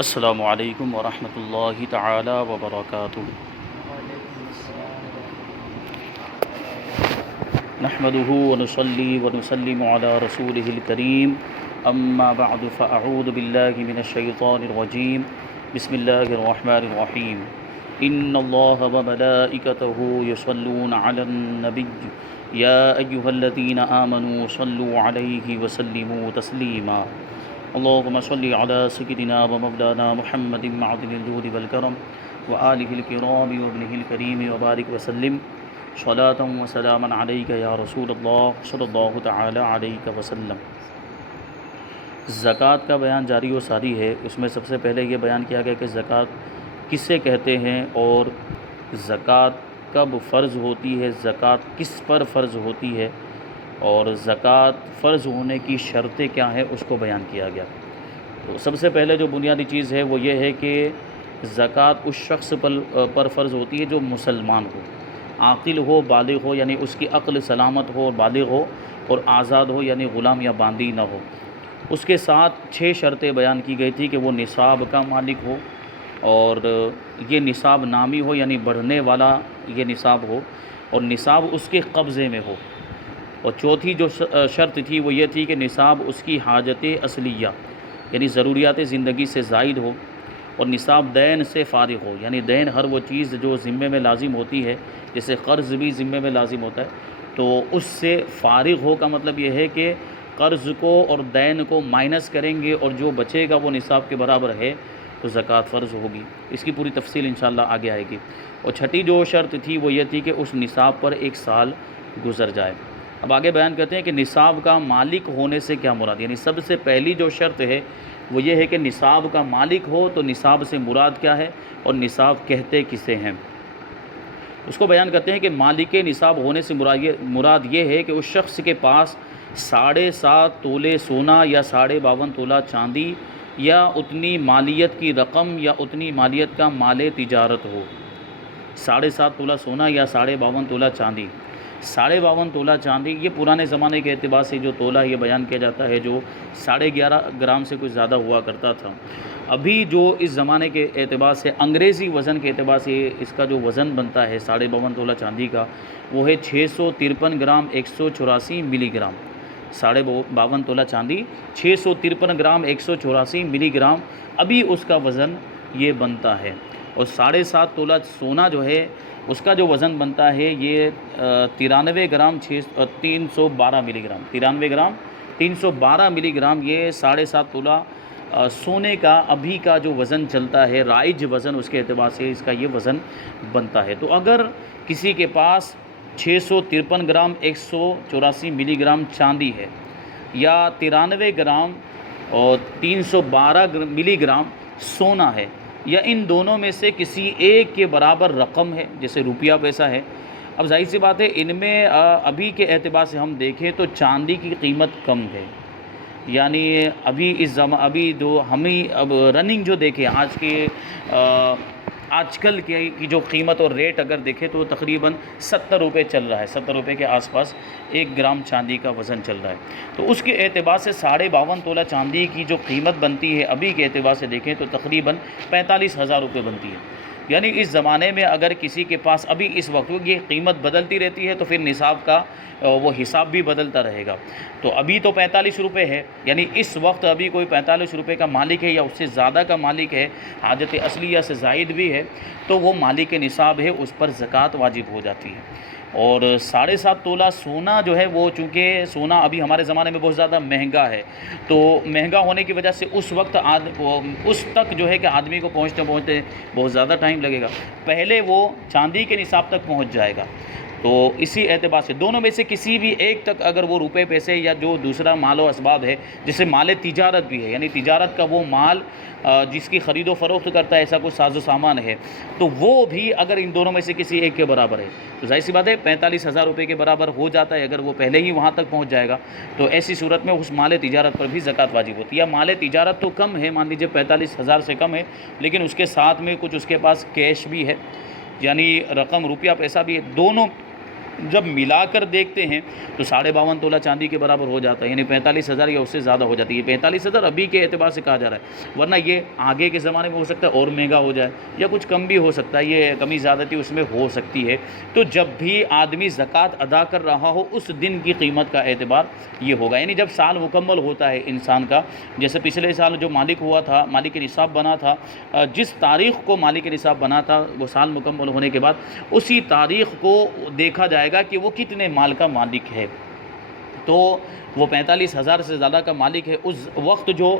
السلام علیکم ورحمۃ اللہ تعالی وبرکاتہ۔ نحمده ونصلي ونسلم على رسوله الكريم، اما بعد فاعوذ بالله من الشيطان الرجيم، بسم الله الرحمن الرحيم۔ ان الله وملائكته يصلون على النبي يا ايها الذين آمنوا صلوا عليه وسلموا تسليما۔ اللهم صل على سيدنا ومولانا محمد معدن الجود والكرم وآله الكرام وابنه الكريم وبارك وسلم صلاة وسلاما عليك يا رسول الله صلی اللہ تعالی علیہ وسلم۔ زکوٰۃ کا بیان جاری و ساری ہے۔ اس میں سب سے پہلے یہ بیان کیا گیا کہ زکوٰۃ کسے کہتے ہیں اور زکوٰۃ کب فرض ہوتی ہے، زکوٰۃ کس پر فرض ہوتی ہے، اور زکوٰۃ فرض ہونے کی شرطیں کیا ہیں، اس کو بیان کیا گیا۔ تو سب سے پہلے جو بنیادی چیز ہے وہ یہ ہے کہ زکوٰۃ اس شخص پر فرض ہوتی ہے جو مسلمان ہو، عاقل ہو، بالغ ہو، یعنی اس کی عقل سلامت ہو اور بالغ ہو، اور آزاد ہو یعنی غلام یا باندی نہ ہو۔ اس کے ساتھ 6 شرطیں بیان کی گئی تھی کہ وہ نصاب کا مالک ہو، اور یہ نصاب نامی ہو یعنی بڑھنے والا یہ نصاب ہو، اور نصاب اس کے قبضے میں ہو۔ اور چوتھی جو شرط تھی وہ یہ تھی کہ نصاب اس کی حاجت اصلیہ یعنی ضروریات زندگی سے زائد ہو، اور نصاب دین سے فارغ ہو، یعنی دین ہر وہ چیز جو ذمے میں لازم ہوتی ہے، جیسے قرض بھی ذمے میں لازم ہوتا ہے، تو اس سے فارغ ہو کا مطلب یہ ہے کہ قرض کو اور دین کو مائنس کریں گے اور جو بچے گا وہ نصاب کے برابر ہے تو زکوٰۃ فرض ہوگی۔ اس کی پوری تفصیل انشاءاللہ آگے آئے گی۔ اور چھٹی جو شرط تھی وہ یہ تھی کہ اس نصاب پر 1 سال گزر جائے۔ اب آگے بیان کرتے ہیں کہ نصاب کا مالک ہونے سے کیا مراد، یعنی سب سے پہلی جو شرط ہے وہ یہ ہے کہ نصاب کا مالک ہو۔ تو نصاب سے مراد کیا ہے اور نصاب کہتے کسے ہیں، اس کو بیان کرتے ہیں کہ مالک نصاب ہونے سے مراد یہ ہے کہ اس شخص کے پاس 7.5 تولے سونا یا 52.5 تولہ چاندی یا اتنی مالیت کی رقم یا اتنی مالیت کا مال تجارت ہو۔ 7.5 تولہ سونا یا 52.5 تولہ چاندی۔ 52.5 تولہ چاندی یہ پرانے زمانے کے اعتبار سے جو تولہ یہ بیان کیا جاتا ہے جو 11.5 گرام سے کچھ زیادہ ہوا کرتا تھا۔ ابھی جو اس زمانے کے اعتبار سے انگریزی وزن کے اعتبار سے اس کا جو وزن بنتا ہے 52.5 تولہ چاندی کا وہ ہے 653 گرام 184 ملی گرام۔ 52.5 تولہ چاندی 653 گرام 184 ملی گرام ابھی اس کا وزن یہ بنتا ہے۔ اور 7.5 تولہ سونا جو ہے اس کا جو وزن بنتا ہے یہ 93 گرام 312 ملی گرام۔ 93 گرام 312 ملی گرام یہ 7.5 تولہ سونے کا ابھی کا جو وزن چلتا ہے رائج وزن، اس کے اعتبار سے اس کا یہ وزن بنتا ہے۔ تو اگر کسی کے پاس 653 گرام 184 ملی گرام چاندی ہے یا 93 گرام اور 312 ملی گرام سونا ہے، یا ان دونوں میں سے کسی ایک کے برابر رقم ہے جیسے روپیہ پیسہ ہے، اب ظاہر سی بات ہے ان میں ابھی کے اعتبار سے ہم دیکھیں تو چاندی کی قیمت کم ہے، یعنی ابھی جو ہمیں اب رننگ جو دیکھیں آج کل کی جو قیمت اور ریٹ اگر دیکھیں تو تقریباً 70 روپے چل رہا ہے، 70 روپے کے آس پاس 1 گرام چاندی کا وزن چل رہا ہے۔ تو اس کے اعتبار سے 52.5 تولہ چاندی کی جو قیمت بنتی ہے ابھی کے اعتبار سے دیکھیں تو تقریباً 45,000 روپے بنتی ہے۔ یعنی اس زمانے میں اگر کسی کے پاس ابھی اس وقت یہ قیمت بدلتی رہتی ہے تو پھر نصاب کا وہ حساب بھی بدلتا رہے گا۔ تو ابھی تو 45 روپے ہے، یعنی اس وقت ابھی کوئی 45 روپے کا مالک ہے یا اس سے زیادہ کا مالک ہے، حاجت اصلیہ سے زائد بھی ہے، تو وہ مالک نصاب ہے، اس پر زکوٰۃ واجب ہو جاتی ہے۔ اور 7.5 تولہ سونا جو ہے وہ چونکہ سونا ابھی ہمارے زمانے میں بہت زیادہ مہنگا ہے، تو مہنگا ہونے کی وجہ سے اس وقت اس تک جو ہے کہ آدمی کو پہنچتے بہت زیادہ ٹائم لگے گا، پہلے وہ چاندی کے نصاب تک پہنچ جائے گا۔ تو اسی اعتبار سے دونوں میں سے کسی بھی ایک تک اگر وہ روپے پیسے یا جو دوسرا مال و اسباب ہے، جیسے مال تجارت بھی ہے، یعنی تجارت کا وہ مال جس کی خرید و فروخت کرتا ہے، ایسا کوئی ساز و سامان ہے، تو وہ بھی اگر ان دونوں میں سے کسی ایک کے برابر ہے تو ظاہر سی بات ہے 45,000 روپے کے برابر ہو جاتا ہے۔ اگر وہ پہلے ہی وہاں تک پہنچ جائے گا تو ایسی صورت میں اس مال تجارت پر بھی زکوٰۃ واجب ہوتی ہے۔ یا مال تجارت تو کم ہے، مان لیجیے 45,000 سے کم ہے، لیکن اس کے ساتھ میں کچھ اس کے پاس کیش بھی ہے، یعنی رقم روپیہ پیسہ بھی ہے، دونوں جب ملا کر دیکھتے ہیں تو 52.5 تولہ چاندی کے برابر ہو جاتا ہے، یعنی 45,000 یا اس سے زیادہ ہو جاتی ہے۔ 45,000 ابھی کے اعتبار سے کہا جا رہا ہے، ورنہ یہ آگے کے زمانے میں ہو سکتا ہے اور مہنگا ہو جائے یا کچھ کم بھی ہو سکتا ہے، یہ کمی زیادتی اس میں ہو سکتی ہے۔ تو جب بھی آدمی زکوٰۃ ادا کر رہا ہو اس دن کی قیمت کا اعتبار یہ ہوگا، یعنی جب سال مکمل ہوتا ہے انسان کا، جیسے پچھلے سال جو مالک ہوا تھا، مالک نصاب بنا تھا، جس تاریخ کو مالک نصاب بنا تھا وہ سال مکمل ہونے کے بعد اسی تاریخ کو دیکھا جائے گا کہ وہ کتنے مال کا مالک ہے۔ تو وہ 45,000 سے زیادہ کا مالک ہے، اس وقت جو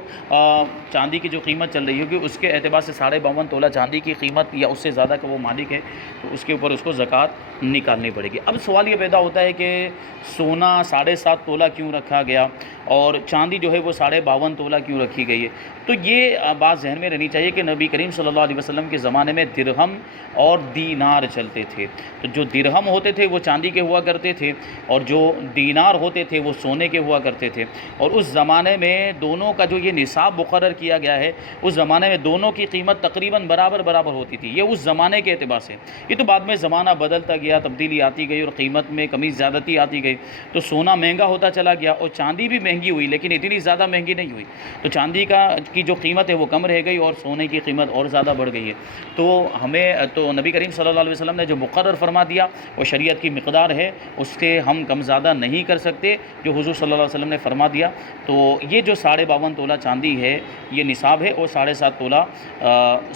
چاندی کی جو قیمت چل رہی ہوگی اس کے اعتبار سے 52.5 تولہ چاندی کی قیمت یا اس سے زیادہ کا وہ مالک ہے، تو اس کے اوپر اس کو زکوٰۃ نکالنی پڑے گی۔ اب سوال یہ پیدا ہوتا ہے کہ سونا 7.5 تولہ کیوں رکھا گیا اور چاندی جو ہے وہ 52.5 تولہ کیوں رکھی گئی ہے؟ تو یہ بات ذہن میں رہنی چاہیے کہ نبی کریم صلی اللہ علیہ وسلم کے زمانے میں درہم اور دینار چلتے تھے۔ تو جو درہم ہوتے تھے وہ چاندی کے ہوا کرتے تھے اور جو دینار ہوتے تھے وہ سونے کے ہوا کرتے تھے، اور اس زمانے میں دونوں کا جو یہ نصاب مقرر کیا گیا ہے، اس زمانے میں دونوں کی قیمت تقریباً برابر ہوتی تھی، یہ اس زمانے کے اعتبار سے۔ یہ تو بعد میں زمانہ بدلتا گیا، تبدیلی آتی گئی اور قیمت میں کمی زیادتی آتی گئی، تو سونا مہنگا ہوتا چلا گیا اور چاندی بھی مہنگی ہوئی، لیکن اتنی زیادہ مہنگی نہیں ہوئی۔ تو چاندی کی جو قیمت ہے وہ کم رہ گئی اور سونے کی قیمت اور زیادہ بڑھ گئی ہے۔ تو نبی کریم صلی اللہ علیہ وسلم نے جو مقرر فرما دیا وہ شریعت کی مقدار ہے، اس کے ہم کم زیادہ نہیں کر سکتے، جو حضور صلی اللہ علیہ وسلم نے فرما دیا۔ تو یہ جو 52.5 تولہ چاندی ہے یہ نصاب ہے، اور 7.5 تولہ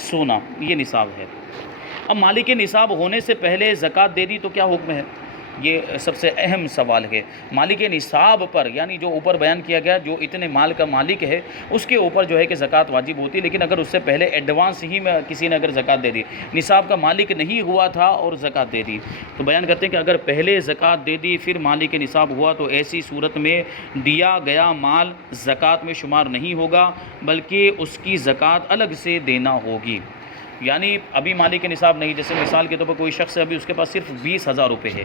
سونا یہ نصاب ہے۔ اب مالک نصاب ہونے سے پہلے زکوٰۃ دے دی تو کیا حکم ہے؟ یہ سب سے اہم سوال ہے۔ مالک نصاب پر، یعنی جو اوپر بیان کیا گیا جو اتنے مال کا مالک ہے اس کے اوپر جو ہے کہ زکوٰۃ واجب ہوتی ہے، لیکن اگر اس سے پہلے ایڈوانس ہی میں کسی نے اگر زکوٰۃ دے دی، نصاب کا مالک نہیں ہوا تھا اور زکوٰۃ دے دی، تو بیان کرتے ہیں کہ اگر پہلے زکوٰۃ دے دی پھر مالک نصاب ہوا تو ایسی صورت میں دیا گیا مال زکوٰۃ میں شمار نہیں ہوگا، بلکہ اس کی زکوٰۃ الگ سے دینا ہوگی۔ یعنی ابھی مالک نصاب نہیں، جیسے مثال کے طور پر کوئی شخص ہے ابھی اس کے پاس صرف 20,000 روپے ہے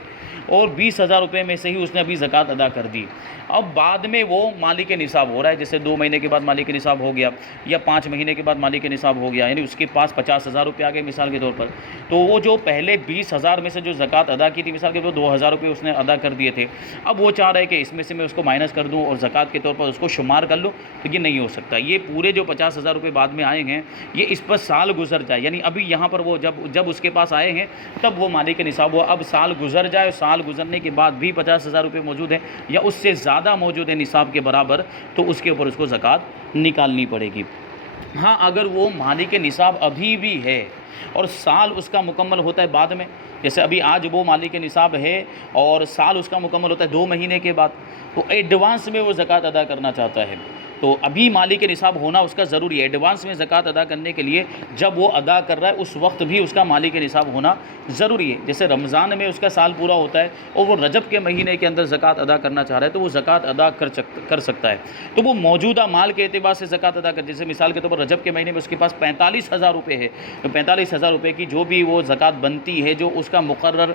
اور 20,000 روپے میں سے ہی اس نے ابھی زکوٰۃ ادا کر دی، اب بعد میں وہ مالک نصاب ہو رہا ہے، جیسے 2 مہینے کے بعد مالک نصاب ہو گیا یا 5 مہینے کے بعد مالک نصاب ہو گیا، یعنی اس کے پاس 50,000 روپے آ گئے مثال کے طور پر، تو وہ جو پہلے 20,000 میں سے جو زکوٰۃ ادا کی تھی، مثال کے طور پر 2,000 روپے اس نے ادا کر دیے تھے، اب وہ چاہ رہے کہ اس میں سے میں اس کو مائنس کر دوں اور زکوٰۃ کے طور پر اس کو شمار کر لوں، تو یہ نہیں ہو سکتا۔ یہ پورے جو 50,000 روپے بعد میں آئے ہیں یہ اس پر سال گزر جائے، یعنی ابھی یہاں پر وہ جب اس کے پاس آئے ہیں تب وہ مالک نصاب ہوا، اب سال گزر جائے، سال گزرنے کے بعد بھی 50,000 روپے موجود ہیں یا اس سے زیادہ موجود ہیں نصاب کے برابر، تو اس کے اوپر اس کو زکوٰۃ نکالنی پڑے گی۔ ہاں اگر وہ مالک نصاب ابھی بھی ہے اور سال اس کا مکمل ہوتا ہے بعد میں، جیسے ابھی آج وہ مالک نصاب ہے اور سال اس کا مکمل ہوتا ہے 2 مہینے کے بعد، تو ایڈوانس میں وہ زکوٰۃ ادا کرنا چاہتا ہے، تو ابھی مالک نصاب ہونا اس کا ضروری ہے۔ ایڈوانس میں زکوٰۃ ادا کرنے کے لیے جب وہ ادا کر رہا ہے اس وقت بھی اس کا مالک نصاب ہونا ضروری ہے۔ جیسے رمضان میں اس کا سال پورا ہوتا ہے اور وہ رجب کے مہینے کے اندر زکوٰۃ ادا کرنا چاہ رہا ہے تو وہ زکوٰۃ ادا کر سکتا ہے، تو وہ موجودہ مال کے اعتبار سے زکوٰۃ ادا کر، جیسے مثال کے طور پر رجب کے مہینے میں اس کے پاس 45,000 روپے ہے، تو 45,000 روپے کی جو بھی وہ زکوٰۃ بنتی ہے، جو اس کا مقرر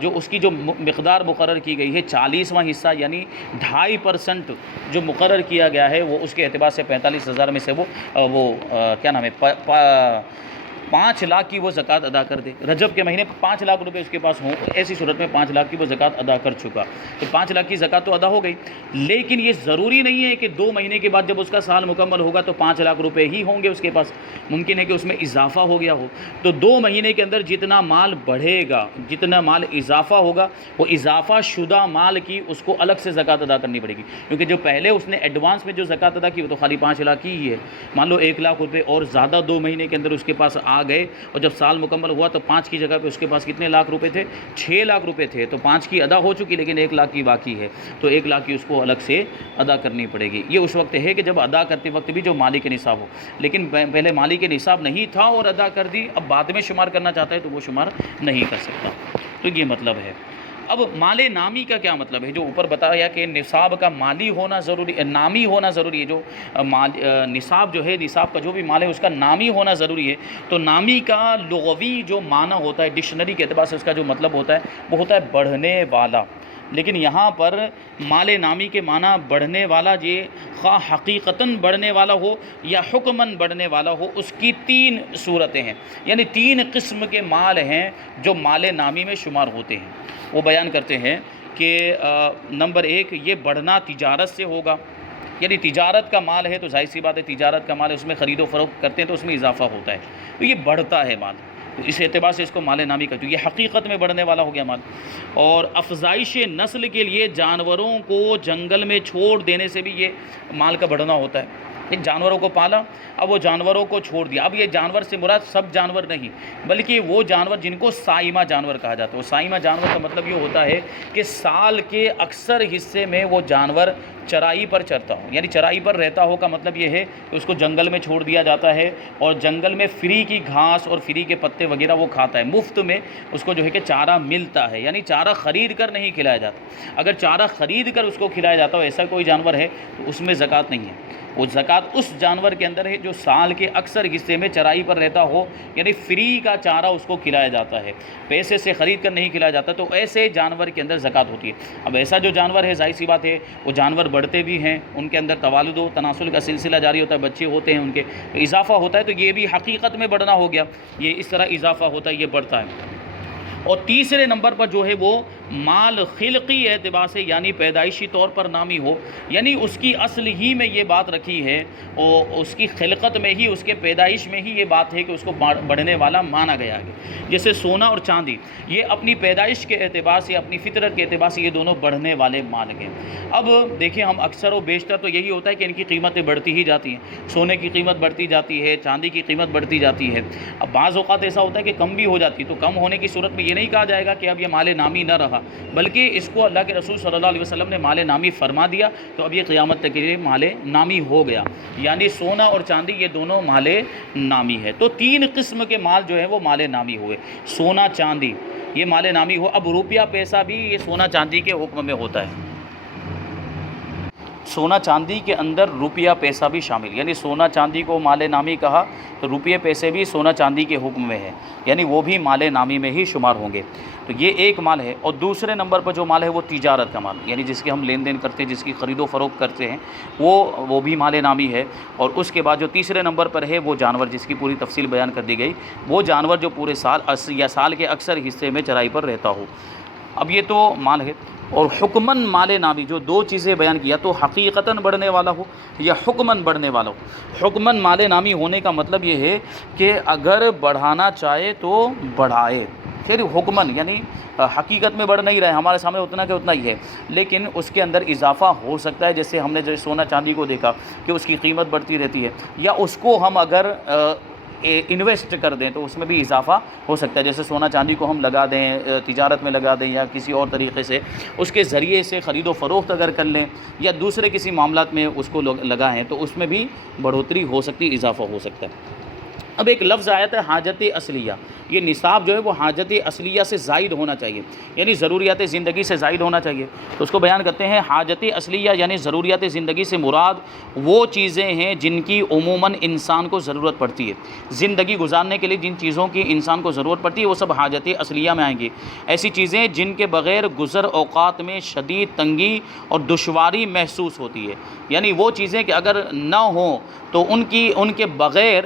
جو اس کی جو مقدار مقرر کی گئی ہے 40واں حصہ یعنی 2.5% جو مقرر کیا گیا ہے، وہ اس کے اعتبار سے 45,000 میں سے وہ کیا نام ہے 5 لاکھ کی وہ زکوٰۃ ادا کر دے۔ رجب کے مہینے 5 لاکھ روپے اس کے پاس ہوں، ایسی صورت میں 5 لاکھ کی وہ زکوٰۃ ادا کر چکا، تو 5 لاکھ کی زکوٰۃ تو ادا ہو گئی، لیکن یہ ضروری نہیں ہے کہ 2 مہینے کے بعد جب اس کا سال مکمل ہوگا تو 5 لاکھ روپے ہی ہوں گے اس کے پاس، ممکن ہے کہ اس میں اضافہ ہو گیا ہو، تو 2 مہینے کے اندر جتنا مال بڑھے گا، جتنا مال اضافہ ہوگا، وہ اضافہ شدہ مال کی اس کو الگ سے زکوٰۃ ادا کرنی پڑے گی، کیونکہ جو پہلے اس نے ایڈوانس میں جو زکوٰۃ ادا کی وہ تو خالی 5 لاکھ کی ہی ہے۔ مان لو 1 لاکھ روپے اور زیادہ 2 مہینے کے اندر اس کے پاس آ گئے اور جب سال مکمل ہوا تو 5 کی جگہ پہ اس کے پاس کتنے لاکھ روپے تھے؟ 6 لاکھ روپے تھے، تو 5 کی ادا ہو چکی لیکن 1 لاکھ کی باقی ہے، تو 1 لاکھ کی اس کو الگ سے ادا کرنی پڑے گی۔ یہ اس وقت ہے کہ جب ادا کرتے وقت بھی جو مالک نصاب ہو، لیکن پہلے مالک نصاب نہیں تھا اور ادا کر دی، اب بعد میں شمار کرنا چاہتا ہے تو وہ شمار نہیں کر سکتا، تو یہ مطلب ہے۔ اب مال نامی کا کیا مطلب ہے؟ جو اوپر بتایا کہ نصاب کا مالی ہونا ضروری، نامی ہونا ضروری ہے، جو نصاب جو ہے، نصاب کا جو بھی مال ہے اس کا نامی ہونا ضروری ہے، تو نامی کا لغوی جو معنی ہوتا ہے ڈکشنری کے اعتبار سے اس کا جو مطلب ہوتا ہے وہ ہوتا ہے بڑھنے والا، لیکن یہاں پر مال نامی کے معنی بڑھنے والا، یہ خواہ حقیقتاً بڑھنے والا ہو یا حکماً بڑھنے والا ہو، اس کی 3 صورتیں ہیں، یعنی 3 قسم کے مال ہیں جو مال نامی میں شمار ہوتے ہیں۔ وہ بیان کرتے ہیں کہ نمبر 1 یہ بڑھنا تجارت سے ہوگا، یعنی تجارت کا مال ہے تو ظاہر سی بات ہے تجارت کا مال ہے، اس میں خرید و فروخت کرتے ہیں تو اس میں اضافہ ہوتا ہے، تو یہ بڑھتا ہے مال، تو اس اعتبار سے اس کو مال نامی کہتے ہیں۔ یہ حقیقت میں بڑھنے والا ہو گیا مال۔ اور افزائش نسل کے لیے جانوروں کو جنگل میں چھوڑ دینے سے بھی یہ مال کا بڑھنا ہوتا ہے۔ ان جانوروں کو پالا، اب وہ جانوروں کو چھوڑ دیا، اب یہ جانور سے مراد سب جانور نہیں بلکہ وہ جانور جن کو سائمہ جانور کہا جاتا ہے۔ وہ سائمہ جانور کا مطلب یہ ہوتا ہے کہ سال کے اکثر حصے میں وہ جانور چرائی پر چرتا ہو، یعنی چرائی پر رہتا ہو کا مطلب یہ ہے کہ اس کو جنگل میں چھوڑ دیا جاتا ہے اور جنگل میں فری کی گھاس اور فری کے پتے وغیرہ وہ کھاتا ہے، مفت میں اس کو جو ہے کہ چارہ ملتا ہے، یعنی چارہ خرید کر نہیں کھلایا جاتا۔ اگر چارہ خرید کر اس کو کھلایا جاتا ہو ایسا کوئی جانور ہے تو اس میں زکوٰۃ نہیں ہے۔ وہ زکوٰۃ اس جانور کے اندر ہے جو سال کے اکثر حصے میں چرائی پر رہتا ہو، یعنی فری کا چارہ اس کو کھلایا جاتا ہے، پیسے سے خرید کر نہیں کھلایا جاتا، تو ایسے جانور کے اندر زکوٰۃ ہوتی ہے۔ اب ایسا جو جانور ہے ظاہر سی بات ہے وہ جانور بڑھتے بھی ہیں، ان کے اندر توالد و تناسل کا سلسلہ جاری ہوتا ہے، بچے ہوتے ہیں ان کے، تو اضافہ ہوتا ہے، تو یہ بھی حقیقت میں بڑھنا ہو گیا، یہ اس طرح اضافہ ہوتا ہے، یہ بڑھتا ہے۔ اور تیسرے نمبر پر جو ہے وہ مال خلقی اعتبار سے، یعنی پیدائشی طور پر نامی ہو، یعنی اس کی اصل ہی میں یہ بات رکھی ہے اور اس کی خلقت میں ہی، اس کے پیدائش میں ہی یہ بات ہے کہ اس کو بڑھنے والا مانا گیا ہے۔ جیسے سونا اور چاندی، یہ اپنی پیدائش کے اعتبار سے، اپنی فطرت کے اعتبار سے یہ دونوں بڑھنے والے مال ہیں۔ اب دیکھیں ہم اکثر و بیشتر تو یہی ہوتا ہے کہ ان کی قیمتیں بڑھتی ہی جاتی ہیں، سونے کی قیمت بڑھتی جاتی ہے، چاندی کی قیمت بڑھتی جاتی ہے۔ اب بعض اوقات ایسا ہوتا ہے کہ کم بھی ہو جاتی ہے، تو کم ہونے کی صورت میں یہ نہیں کہا جائے گا کہ اب یہ مال نامی نہ رہا، بلکہ اس کو اللہ کے رسول صلی اللہ علیہ وسلم نے مال نامی فرما دیا، تو اب یہ قیامت تک کے لیے مال نامی ہو گیا، یعنی سونا اور چاندی یہ دونوں مال نامی ہے۔ تو 3 قسم کے مال جو ہے وہ مال نامی ہوئے، سونا چاندی یہ مال نامی ہو۔ اب روپیہ پیسہ بھی یہ سونا چاندی کے حکم میں ہوتا ہے، سونا چاندی کے اندر روپیہ پیسہ بھی شامل، یعنی سونا چاندی کو مال نامی کہا تو روپیے پیسے بھی سونا چاندی کے حکم میں ہے، یعنی وہ بھی مال نامی میں ہی شمار ہوں گے۔ تو یہ ایک مال ہے۔ اور دوسرے نمبر پر جو مال ہے وہ تجارت کا مال، یعنی جس کے ہم لین دین کرتے ہیں، جس کی خرید و فروخت کرتے ہیں، وہ بھی مال نامی ہے۔ اور اس کے بعد جو تیسرے نمبر پر ہے وہ جانور، جس کی پوری تفصیل بیان کر دی گئی، وہ جانور جو پورے سال یا سال کے اکثر حصے میں چرائی پر رہتا ہو۔ اب یہ تو مال ہے۔ اور حکماً مال نامی، جو 2 چیزیں بیان کیا، تو حقیقتاً بڑھنے والا ہو یا حکماً بڑھنے والا ہو۔ حکماً مال نامی ہونے کا مطلب یہ ہے کہ اگر بڑھانا چاہے تو بڑھائے، پھر حکماً یعنی حقیقت میں بڑھ نہیں رہا ہے، ہمارے سامنے اتنا کہ اتنا ہی ہے، لیکن اس کے اندر اضافہ ہو سکتا ہے، جیسے ہم نے جو سونا چاندی کو دیکھا کہ اس کی قیمت بڑھتی رہتی ہے، یا اس کو ہم اگر انویسٹ کر دیں تو اس میں بھی اضافہ ہو سکتا ہے، جیسے سونا چاندی کو ہم لگا دیں، تجارت میں لگا دیں، یا کسی اور طریقے سے اس کے ذریعے سے خرید و فروخت اگر کر لیں، یا دوسرے کسی معاملات میں اس کو لگائیں تو اس میں بھی بڑھوتری ہو سکتی، اضافہ ہو سکتا ہے۔ اب ایک لفظ آیا تھا حاجت اصلیہ، یہ نصاب جو ہے وہ حاجت اصلیہ سے زائد ہونا چاہیے، یعنی ضروریات زندگی سے زائد ہونا چاہیے، تو اس کو بیان کرتے ہیں حاجت اصلیہ، یعنی ضروریات زندگی سے مراد وہ چیزیں ہیں جن کی عموماً انسان کو ضرورت پڑتی ہے، زندگی گزارنے کے لیے جن چیزوں کی انسان کو ضرورت پڑتی ہے وہ سب حاجت اصلیہ میں آئیں گی۔ ایسی چیزیں جن کے بغیر گزر اوقات میں شدید تنگی اور دشواری محسوس ہوتی ہے، یعنی وہ چیزیں کہ اگر نہ ہوں تو ان کے بغیر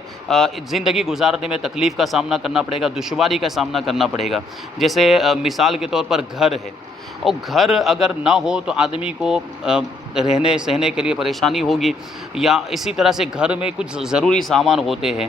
زندگی گزارنے میں تکلیف کا سامنا کرنا پڑے گا، دشواری کا سامنا کرنا پڑے گا۔ جیسے مثال کے طور پر گھر ہے، اور گھر اگر نہ ہو تو آدمی کو رہنے سہنے کے لیے پریشانی ہوگی، یا اسی طرح سے گھر میں کچھ ضروری سامان ہوتے ہیں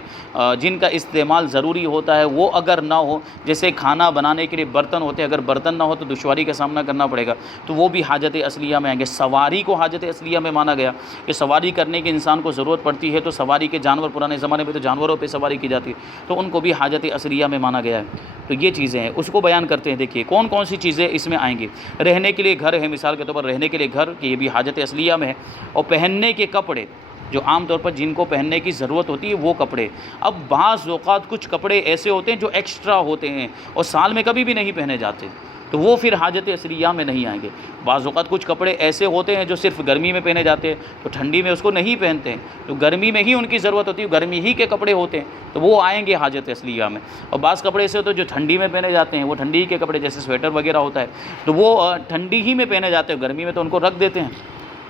جن کا استعمال ضروری ہوتا ہے، وہ اگر نہ ہو، جیسے کھانا بنانے کے لیے برتن ہوتے ہیں، اگر برتن نہ ہو تو دشواری کا سامنا کرنا پڑے گا، تو وہ بھی حاجت اصلیہ میں آئیں گے۔ سواری کو حاجت اصلیہ میں مانا گیا کہ سواری کرنے کے انسان کو ضرورت پڑتی ہے، تو سواری کے جانور، پرانے زمانے میں تو جانوروں پہ سواری کی جاتی ہے، تو ان کو بھی حاجت اصلیہ میں مانا گیا ہے۔ تو یہ چیزیں ہیں، اس کو بیان کرتے ہیں۔ دیکھیے کون کون سی چیزیں اس میں آئیں گی۔ رہنے کے لیے گھر ہے، مثال کے طور پر رہنے کے لیے گھر، کہ یہ بھی حاجت اصلیہ میں ہے۔ اور پہننے کے کپڑے، جو عام طور پر جن کو پہننے کی ضرورت ہوتی ہے وہ کپڑے۔ اب بعض اوقات کچھ کپڑے ایسے ہوتے ہیں جو ایکسٹرا ہوتے ہیں اور سال میں کبھی بھی نہیں پہنے جاتے، تو وہ پھر حاجت اصلیہ میں نہیں آئیں گے۔ بعض اوقات کچھ کپڑے ایسے ہوتے ہیں جو صرف گرمی میں پہنے جاتے ہیں، تو ٹھنڈی میں اس کو نہیں پہنتے ہیں، تو گرمی میں ہی ان کی ضرورت ہوتی ہے، گرمی ہی کے کپڑے ہوتے ہیں، تو وہ آئیں گے حاجت اصلیہ میں۔ اور بعض کپڑے ایسے ہوتے ہیں جو ٹھنڈی میں پہنے جاتے ہیں، وہ ٹھنڈی ہی کے کپڑے جیسے سویٹر وغیرہ ہوتا ہے، تو وہ ٹھنڈی ہی میں پہنے جاتے ہیں، گرمی میں تو ان کو رکھ دیتے ہیں،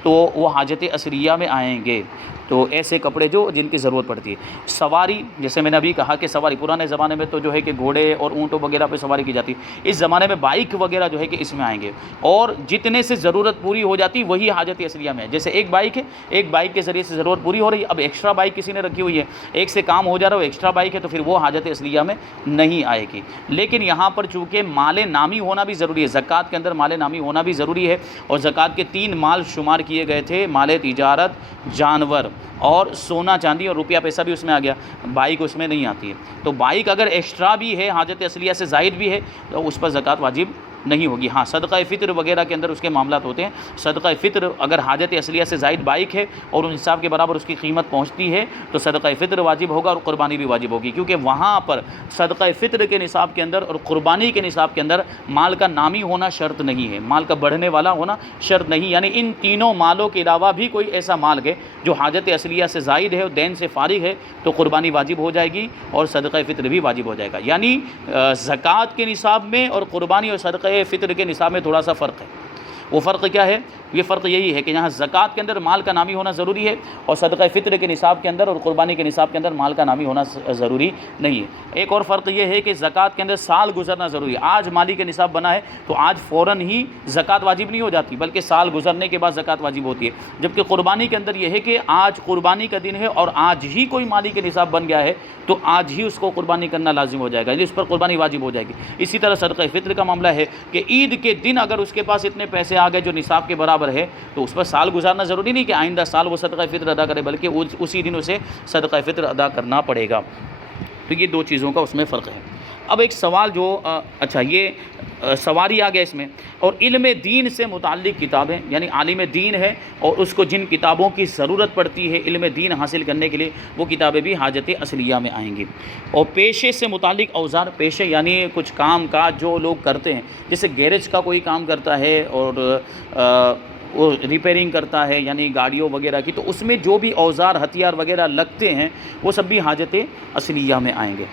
تو وہ حاجت اصلیہ میں آئیں گے۔ تو ایسے کپڑے جو جن کی ضرورت پڑتی ہے۔ سواری، جیسے میں نے ابھی کہا کہ سواری پرانے زمانے میں تو جو ہے کہ گھوڑے اور اونٹوں وغیرہ پہ سواری کی جاتی، اس زمانے میں بائک وغیرہ جو ہے کہ اس میں آئیں گے، اور جتنے سے ضرورت پوری ہو جاتی وہی حاجت اصلیہ میں ہے۔ جیسے ایک بائک ہے، ایک بائک کے ذریعے سے ضرورت پوری ہو رہی ہے، اب ایکسٹرا بائک کسی نے رکھی ہوئی ہے، ایک سے کام ہو جا رہا ہے، وہ ایکسٹرا بائک ہے، تو پھر وہ حاجت اصلیہ میں نہیں آئے گی۔ لیکن یہاں پر چونکہ مال نامی ہونا بھی ضروری ہے، زکوٰۃ کے اندر مال نامی ہونا بھی ضروری ہے، اور زکوٰۃ کے 3 مال شمار کیے گئے تھے، مال تجارت، جانور اور سونا چاندی، اور روپیہ پیسہ بھی اس میں آ گیا، بائک اس میں نہیں آتی ہے۔ تو بائک اگر ایکسٹرا بھی ہے، حاجت اصلیہ سے زائد بھی ہے، تو اس پر زکوٰۃ واجب نہیں ہوگی۔ ہاں صدقہ فطر وغیرہ کے اندر اس کے معاملات ہوتے ہیں۔ صدقہ فطر اگر حاجت اصلیہ سے زائد بائک ہے اور ان نصاب کے برابر اس کی قیمت پہنچتی ہے تو صدقہ فطر واجب ہوگا اور قربانی بھی واجب ہوگی، کیونکہ وہاں پر صدقہ فطر کے نصاب کے اندر اور قربانی کے نصاب کے اندر مال کا نامی ہونا شرط نہیں ہے، مال کا بڑھنے والا ہونا شرط نہیں، یعنی ان تینوں مالوں کے علاوہ بھی کوئی ایسا مال ہے جو حاجت اصلیہ سے زائد ہے اور دین سے فارغ ہے، تو قربانی واجب ہو جائے گی اور صدقہ فطر بھی واجب ہو جائے گا۔ یعنی زکوٰۃ کے نصاب میں اور قربانی اور صدقہ فطر کے نصاب میں تھوڑا سا فرق ہے۔ وہ فرق کیا ہے؟ یہ فرق یہی ہے کہ یہاں زکوٰۃ کے اندر مال کا نامی ہونا ضروری ہے، اور صدقہ فطر کے نصاب کے اندر اور قربانی کے نصاب کے اندر مال کا نامی ہونا ضروری نہیں ہے۔ ایک اور فرق یہ ہے کہ زکوٰۃ کے اندر سال گزرنا ضروری ہے۔ آج مالی کے نصاب بنا ہے تو آج فوراً ہی زکوٰۃ واجب نہیں ہو جاتی، بلکہ سال گزرنے کے بعد زکوٰۃ واجب ہوتی ہے۔ جبکہ قربانی کے اندر یہ ہے کہ آج قربانی کا دن ہے اور آج ہی کوئی مالی کے نصاب بن گیا ہے تو آج ہی اس کو قربانی کرنا لازم ہو جائے گا، یعنی اس پر قربانی واجب ہو جائے گی۔ اسی طرح صدقہ فطر کا معاملہ ہے کہ عید کے دن اگر اس کے پاس اتنے پیسے آ گئے جو نصاب کے برابر ہے تو اس پر سال گزارنا ضروری نہیں کہ آئندہ سال وہ صدقہ فطر ادا کرے، بلکہ اسی دن اسے صدقہ فطر ادا کرنا پڑے گا۔ تو یہ 2 چیزوں کا اس میں فرق ہے۔ اب ایک سوال جو اچھا یہ سواری آ گیا اس میں، اور علم دین سے متعلق کتابیں، یعنی عالم دین ہے اور اس کو جن کتابوں کی ضرورت پڑتی ہے علم دین حاصل کرنے کے لیے، وہ کتابیں بھی حاجت اصلیہ میں آئیں گی۔ اور پیشے سے متعلق اوزار، پیشے یعنی کچھ کام کاج جو لوگ کرتے ہیں، جیسے گیریج کا کوئی کام کرتا ہے اور وہ ریپیئرنگ کرتا ہے یعنی گاڑیوں وغیرہ کی، تو اس میں جو بھی اوزار ہتھیار وغیرہ لگتے ہیں وہ سب بھی حاجت اصلیہ میں آئیں گے۔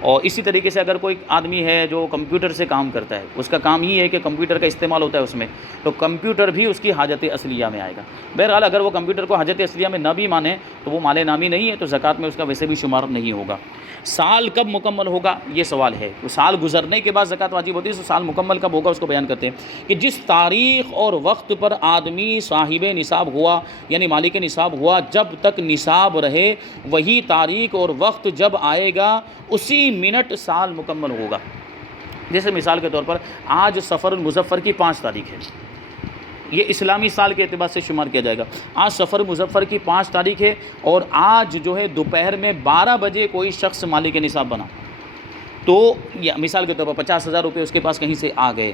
اور اسی طریقے سے اگر کوئی آدمی ہے جو کمپیوٹر سے کام کرتا ہے، اس کا کام ہی ہے کہ کمپیوٹر کا استعمال ہوتا ہے اس میں، تو کمپیوٹر بھی اس کی حاجت اصلیہ میں آئے گا۔ بہرحال اگر وہ کمپیوٹر کو حاجت اصلیہ میں نہ بھی مانے تو وہ مال نامی نہیں ہے، تو زکوٰۃ میں اس کا ویسے بھی شمار نہیں ہوگا۔ سال کب مکمل ہوگا یہ سوال ہے، تو سال گزرنے کے بعد زکوٰۃ واجب ہوتی ہے، تو سال مکمل کب ہوگا اس کو بیان کرتے ہیں کہ جس تاریخ اور وقت پر آدمی صاحب نصاب ہوا، یعنی مالک نصاب ہوا، جب تک نصاب رہے وہی تاریخ اور وقت جب آئے گا اسی منٹ سال مکمل ہوگا۔ جیسے مثال کے طور پر آج صفر المظفر کی 5 تاریخ ہے، یہ اسلامی سال کے اعتبار سے شمار کیا جائے گا۔ آج صفر مظفر کی 5 تاریخ ہے اور آج جو ہے دوپہر میں 12 بجے کوئی شخص مالک نصاب بنا، تو مثال کے طور پر 50,000 روپے اس کے پاس کہیں سے آ گئے،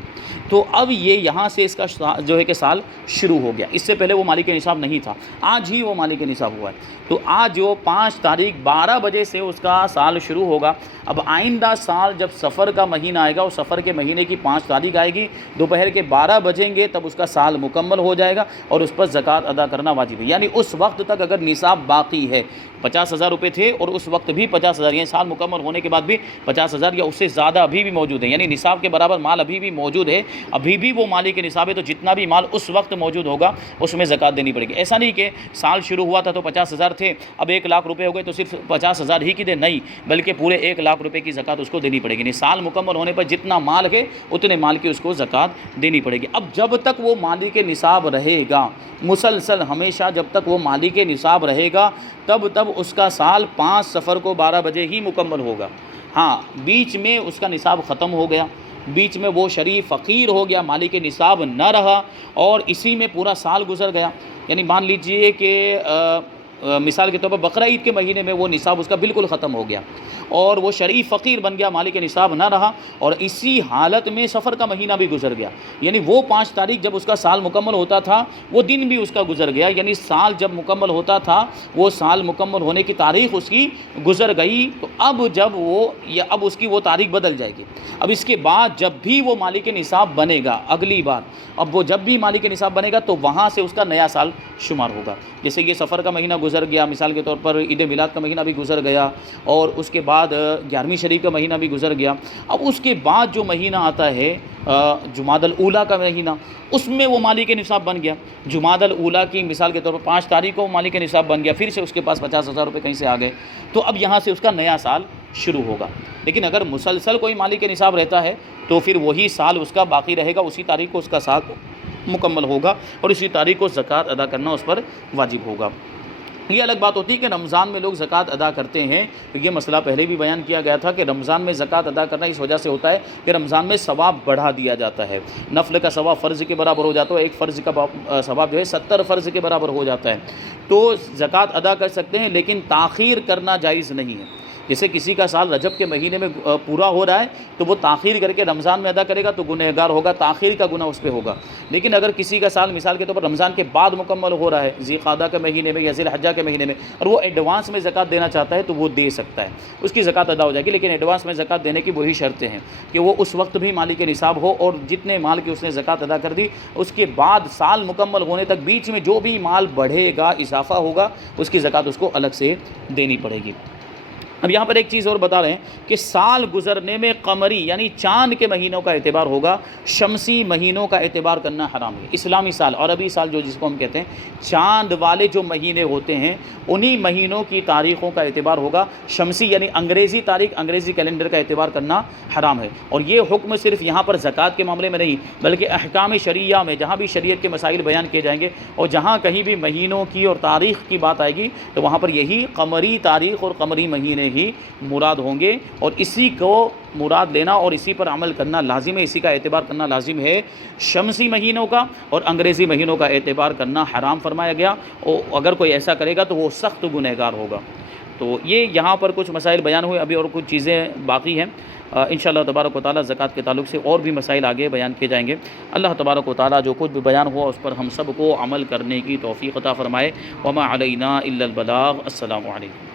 تو اب یہ یہاں سے اس کا جو ہے کہ سال شروع ہو گیا۔ اس سے پہلے وہ مالک نصاب نہیں تھا، آج ہی وہ مالک نصاب ہوا ہے، تو آج جو 5 تاریخ 12 بجے سے اس کا سال شروع ہوگا۔ اب آئندہ سال جب سفر کا مہینہ آئے گا، اور سفر کے مہینے کی 5 تاریخ آئے گی، دوپہر کے 12 بجیں گے، تب اس کا سال مکمل ہو جائے گا اور اس پر زکوٰۃ ادا کرنا واجب ہے۔ یعنی اس وقت تک اگر نصاب باقی ہے، 50,000 روپے تھے اور اس وقت بھی 50,000، یعنی سال مکمل ہونے کے بعد بھی 50,000 یا اس سے زیادہ ابھی بھی موجود ہے، یعنی نصاب کے برابر مال ابھی بھی موجود ہے، ابھی بھی وہ مالک نصاب ہے، تو جتنا بھی مال اس وقت موجود ہوگا اس میں زکوٰۃ دینی پڑے گی۔ ایسا نہیں کہ سال شروع ہوا تھا تو 50,000 تھے، اب 1 لاکھ روپے ہو گئے تو صرف 50,000 ہی کی دے، نہیں، بلکہ پورے 1 لاکھ روپے کی زکوٰۃ اس کو دینی پڑے گی۔ یعنی سال مکمل ہونے پر جتنا مال ہے اتنے مال کی اس کو زکوٰۃ دینی پڑے گی۔ اب جب تک وہ مالک نصاب رہے گا، مسلسل ہمیشہ جب تک وہ مالک نصاب رہے گا، تب اس کا سال 5 صفر کو 12 بجے ہی مکمل ہوگا۔ ہاں بیچ میں اس کا نصاب ختم ہو گیا، بیچ میں وہ شریف فقیر ہو گیا، مالک نصاب نہ رہا اور اسی میں پورا سال گزر گیا، یعنی مان لیجئے کہ مثال کے طور پر بقرہ عید کے مہینے میں وہ نصاب اس کا بالکل ختم ہو گیا اور وہ شریف فقیر بن گیا، مالک نصاب نہ رہا، اور اسی حالت میں سفر کا مہینہ بھی گزر گیا، یعنی وہ 5 تاریخ جب اس کا سال مکمل ہوتا تھا وہ دن بھی اس کا گزر گیا، یعنی سال جب مکمل ہوتا تھا وہ سال مکمل ہونے کی تاریخ اس کی گزر گئی، تو اب اس کی وہ تاریخ بدل جائے گی۔ اب اس کے بعد جب بھی وہ مالک نصاب بنے گا، اگلی بار اب وہ جب بھی مالک نصاب بنے گا تو وہاں سے اس کا نیا سال شمار ہوگا۔ جیسے یہ سفر کا مہینہ گزر گیا، مثال کے طور پر عید میلاد کا مہینہ بھی گزر گیا، اور اس کے بعد 11ویں شریف کا مہینہ بھی گزر گیا۔ اب اس کے بعد جو مہینہ آتا ہے جمادی الاولیٰ کا مہینہ، اس میں وہ مالک نصاب بن گیا۔ جمادی الاولیٰ کی مثال کے طور پر 5 تاریخ کو وہ مالک نصاب بن گیا، پھر سے اس کے پاس 50,000 روپے کہیں سے آ گئے، تو اب یہاں سے اس کا نیا سال شروع ہوگا۔ لیکن اگر مسلسل کوئی مالک نصاب رہتا ہے تو پھر وہی سال اس کا باقی رہے گا، اسی تاریخ کو اس کا سال مکمل ہوگا اور اسی تاریخ کو زکوٰۃ ادا کرنا اس پر واجب ہوگا۔ یہ الگ بات ہوتی ہے کہ رمضان میں لوگ زکوٰۃ ادا کرتے ہیں، تو یہ مسئلہ پہلے بھی بیان کیا گیا تھا کہ رمضان میں زکوٰۃ ادا کرنا اس وجہ سے ہوتا ہے کہ رمضان میں ثواب بڑھا دیا جاتا ہے، نفل کا ثواب فرض کے برابر ہو جاتا ہے، ایک فرض کا ثواب جو ہے 70 فرض کے برابر ہو جاتا ہے، تو زکوٰۃ ادا کر سکتے ہیں، لیکن تاخیر کرنا جائز نہیں ہے۔ جیسے کسی کا سال رجب کے مہینے میں پورا ہو رہا ہے تو وہ تاخیر کر کے رمضان میں ادا کرے گا تو گنہگار ہوگا، تاخیر کا گناہ اس پہ ہوگا۔ لیکن اگر کسی کا سال مثال کے طور پر رمضان کے بعد مکمل ہو رہا ہے، ذی القعدہ کے مہینے میں یا ذی الحجہ کے مہینے میں، اور وہ ایڈوانس میں زکوٰۃ دینا چاہتا ہے تو وہ دے سکتا ہے، اس کی زکوٰۃ ادا ہو جائے گی، لیکن ایڈوانس میں زکوٰۃ دینے کی وہی شرطیں ہیں کہ وہ اس وقت بھی مالک نصاب ہو، اور جتنے مال کی اس نے زکوٰۃ ادا کر دی اس کے بعد سال مکمل ہونے تک بیچ میں جو بھی مال بڑھے گا، اضافہ ہوگا، اس کی زکوٰۃ اس کو الگ سے دینی پڑے گی۔ اب یہاں پر ایک چیز اور بتا رہے ہیں کہ سال گزرنے میں قمری یعنی چاند کے مہینوں کا اعتبار ہوگا، شمسی مہینوں کا اعتبار کرنا حرام ہے۔ اسلامی سال، عربی سال جس کو ہم کہتے ہیں، چاند والے جو مہینے ہوتے ہیں انہی مہینوں کی تاریخوں کا اعتبار ہوگا، شمسی یعنی انگریزی تاریخ، انگریزی کیلنڈر کا اعتبار کرنا حرام ہے۔ اور یہ حکم صرف یہاں پر زکوٰۃ کے معاملے میں نہیں بلکہ احکام شرعیہ میں جہاں بھی شریعت کے مسائل بیان کیے جائیں گے اور جہاں کہیں بھی مہینوں کی اور تاریخ کی بات آئے گی تو وہاں پر یہی قمری تاریخ اور قمری مہینے ہی مراد ہوں گے، اور اسی کو مراد لینا اور اسی پر عمل کرنا لازم ہے، اسی کا اعتبار کرنا لازم ہے۔ شمسی مہینوں کا اور انگریزی مہینوں کا اعتبار کرنا حرام فرمایا گیا، اور اگر کوئی ایسا کرے گا تو وہ سخت گنہگار ہوگا۔ تو یہ یہاں پر کچھ مسائل بیان ہوئے، ابھی اور کچھ چیزیں باقی ہیں، انشاءاللہ تبارک و تعالیٰ زکوٰۃ کے تعلق سے اور بھی مسائل آگے بیان کیے جائیں گے۔ اللہ تبارک و تعالیٰ جو کچھ بھی بیان ہوا اس پر ہم سب کو عمل کرنے کی توفیق عطا فرمائے۔ وما علینا الا البلاغ۔ السلام علیکم۔